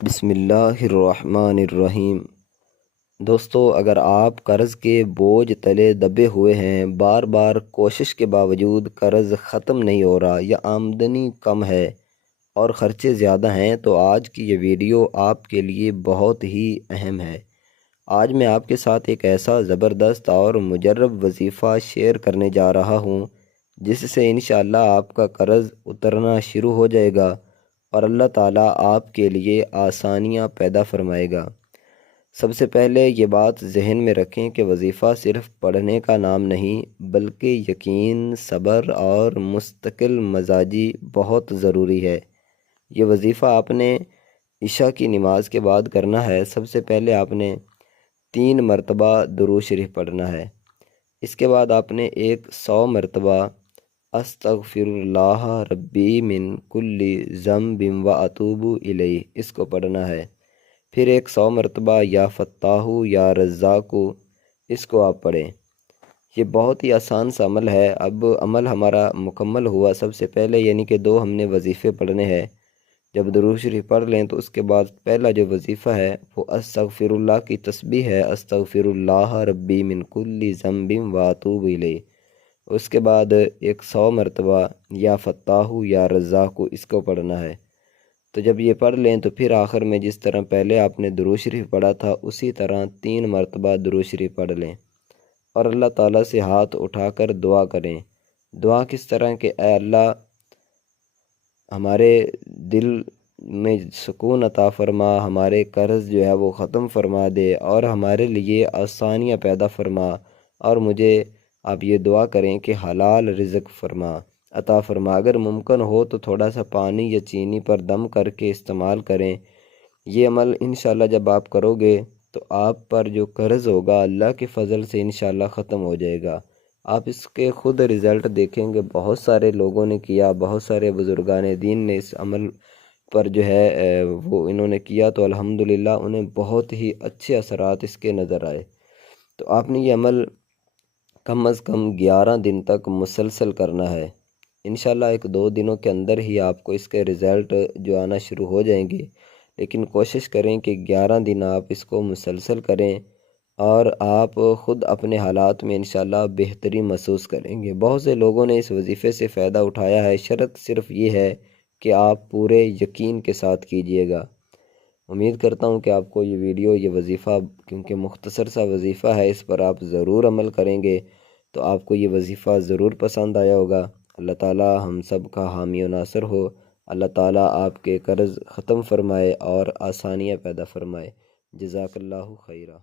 بسم اللہ الرحمن الرحیم۔ دوستو، اگر آپ قرض کے بوجھ تلے دبے ہوئے ہیں، بار بار کوشش کے باوجود قرض ختم نہیں ہو رہا، یا آمدنی کم ہے اور خرچے زیادہ ہیں، تو آج کی یہ ویڈیو آپ کے لیے بہت ہی اہم ہے۔ آج میں آپ کے ساتھ ایک ایسا زبردست اور مجرب وظیفہ شیئر کرنے جا رہا ہوں جس سے انشاءاللہ آپ کا قرض اترنا شروع ہو جائے گا اور اللہ تعالیٰ آپ کے لیے آسانیاں پیدا فرمائے گا۔ سب سے پہلے یہ بات ذہن میں رکھیں کہ وظیفہ صرف پڑھنے کا نام نہیں، بلکہ یقین، صبر اور مستقل مزاجی بہت ضروری ہے۔ یہ وظیفہ آپ نے عشاء کی نماز کے بعد کرنا ہے۔ سب سے پہلے آپ نے 3 مرتبہ درود شریف پڑھنا ہے۔ اس کے بعد آپ نے 100 مرتبہ استغفر اللہ ربی من کل ذنب و اتوب الیہ اس کو پڑھنا ہے۔ پھر 100 مرتبہ یا فتاح یا رزاق اس کو آپ پڑھیں۔ یہ بہت ہی آسان سا عمل ہے۔ اب عمل ہمارا مکمل ہوا۔ سب سے پہلے یعنی کہ 2 ہم نے وظیفے پڑھنے ہیں۔ جب درود شریف پڑھ لیں تو اس کے بعد پہلا جو وظیفہ ہے وہ استغفر اللہ کی تسبیح ہے، استغفر اللہ ربی من کل ذنب و اتوب الیہ۔ اس کے بعد 100 مرتبہ یا فتاح یا رزاق اس کو پڑھنا ہے۔ تو جب یہ پڑھ لیں تو پھر آخر میں جس طرح پہلے آپ نے درود شریف پڑھا تھا اسی طرح 3 مرتبہ درود شریف پڑھ لیں اور اللہ تعالیٰ سے ہاتھ اٹھا کر دعا کریں۔ دعا کس طرح کہ اے اللہ، ہمارے دل میں سکون عطا فرما، ہمارے قرض جو ہے وہ ختم فرما دے اور ہمارے لیے آسانیاں پیدا فرما، اور مجھے آپ یہ دعا کریں کہ حلال رزق عطا فرما۔ اگر ممکن ہو تو تھوڑا سا پانی یا چینی پر دم کر کے استعمال کریں۔ یہ عمل انشاءاللہ جب آپ کرو گے تو آپ پر جو قرض ہوگا اللہ کے فضل سے انشاءاللہ ختم ہو جائے گا۔ آپ اس کے خود رزلٹ دیکھیں گے۔ بہت سارے لوگوں نے کیا، بہت سارے بزرگان دین نے اس عمل پر جو ہے وہ انہوں نے کیا، تو الحمدللہ انہیں بہت ہی اچھے اثرات اس کے نظر آئے۔ تو آپ نے یہ عمل کم از کم 11 دن تک مسلسل کرنا ہے۔ انشاءاللہ 1-2 دنوں کے اندر ہی آپ کو اس کے رزلٹ جو آنا شروع ہو جائیں گے، لیکن کوشش کریں کہ 11 دن آپ اس کو مسلسل کریں اور آپ خود اپنے حالات میں انشاءاللہ بہتری محسوس کریں گے۔ بہت سے لوگوں نے اس وظیفے سے فائدہ اٹھایا ہے۔ شرط صرف یہ ہے کہ آپ پورے یقین کے ساتھ کیجئے گا۔ امید کرتا ہوں کہ آپ کو یہ ویڈیو، یہ وظیفہ، کیونکہ مختصر سا وظیفہ ہے، اس پر آپ ضرور عمل کریں گے تو آپ کو یہ وظیفہ ضرور پسند آیا ہوگا۔ اللہ تعالیٰ ہم سب کا حامی و ناصر ہو۔ اللہ تعالیٰ آپ کے قرض ختم فرمائے اور آسانیاں پیدا فرمائے۔ جزاک اللہ خیرہ۔